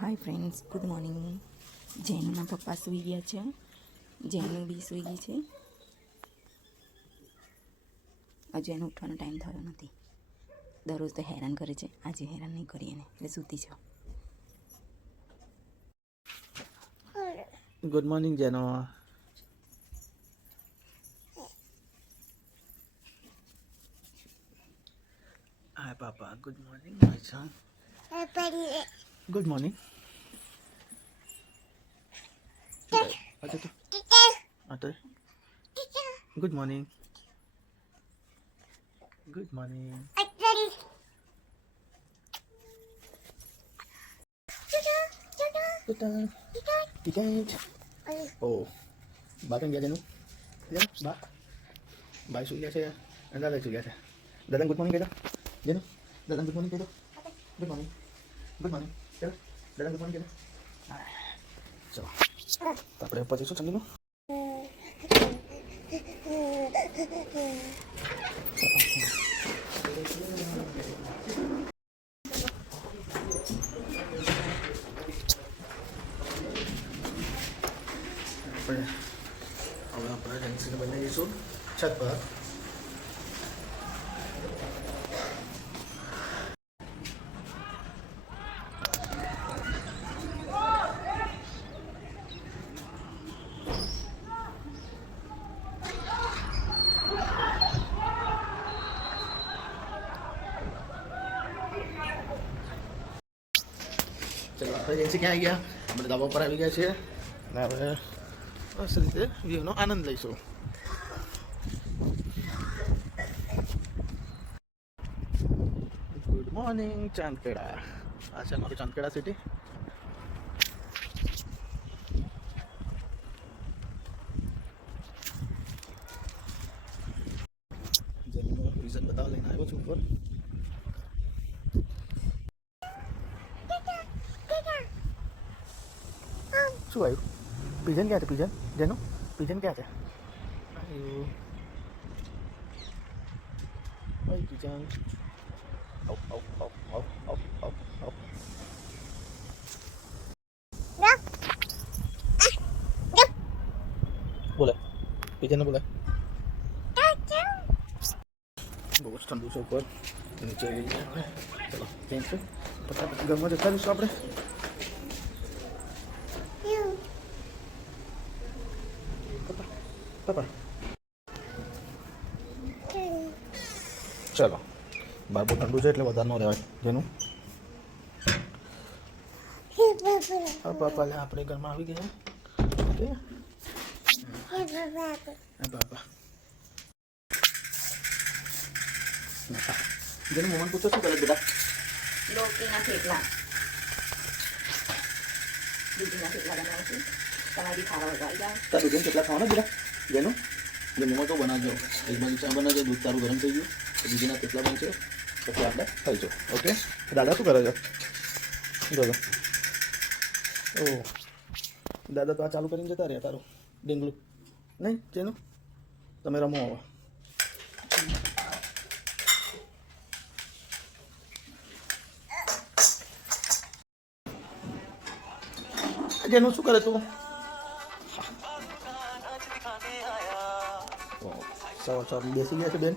હાય friends, good morning. જેનુના પપ્પા સૂઈ ગયા છે, જેનું બી સૂઈ ગઈ છે. હજુ એનો ઉઠવાનો ટાઈમ થયો નથી. દરરોજ તો હેરાન કરે છે, આજે હેરાન નહીં કરી એને, એટલે સૂતી છે. ગુડ મોર્નિંગ જેનો. Hi papa, good morning my son. Good morning. Good morning. Good morning. Oh, bakit ganyan no? Yan, ba? Ba, suya siya. Ang lalay suya siya. Dalang good morning kayo. Yan, dalang good morning kayo. Good morning. Good morning. Yan, dalang good morning kayo. So, tapos pa siya sa nino. હવે આપણે જંક્શન બનાવીશું છત પર. ચલો આપણે જઈશું ક્યાં આવી ગયા? આપણે ધાબા પર આવી ગયા છીએ અને આપણે બસ રીતે વ્યૂનો આનંદ લઈશું. Good morning Chandkheda. આ છે મારું ચાંદખેડા સિટી. જેનું રીઝન બતાવવા લઈને આવ્યો છું ઉપર. શું આવ્યું? पिजन क्या थे? पिजन जेनो पिजन क्या थे? भाई पिजन बोले पिजन बोले बहुत ठंडू से ऊपर नीचे चलो थैंक यू. ઘરમાં જતા રહીશું આપણે. પાપા ચલો, બહાર બહુ ઠંડુ છે એટલે વધારે ન રહેવાય. જેનું પાપા આપણે ઘરમાં આવી ગયા. ઓકે પાપા જેનું મોહન પૂછો શું કરે બેટા? લોટીના થેપલા, દૂધીના થેપલા બનાવું છું. તમારી ખાવા વગાડી જાઓ. તાર દૂધીના થેપલા ખાવાના બેટા? જેનું જે મોમો તો બનાવજો. એક બાજુ ચા બનાવજો, દૂધ તારું ગરમ થઈ ગયું, દૂધીના થેપલા બનશે, પછી આપણે ખાઈશું. ઓકે દાદા શું કરે છે? દાદા ઓહ, દાદા તો આ ચાલુ કરીને જતા રહ્યા. તારું ડીંગલું નહીં જેનું? તમે રમો હવે. જેનું શું કરે તું? સવાર બેસી ગયા છે બેન.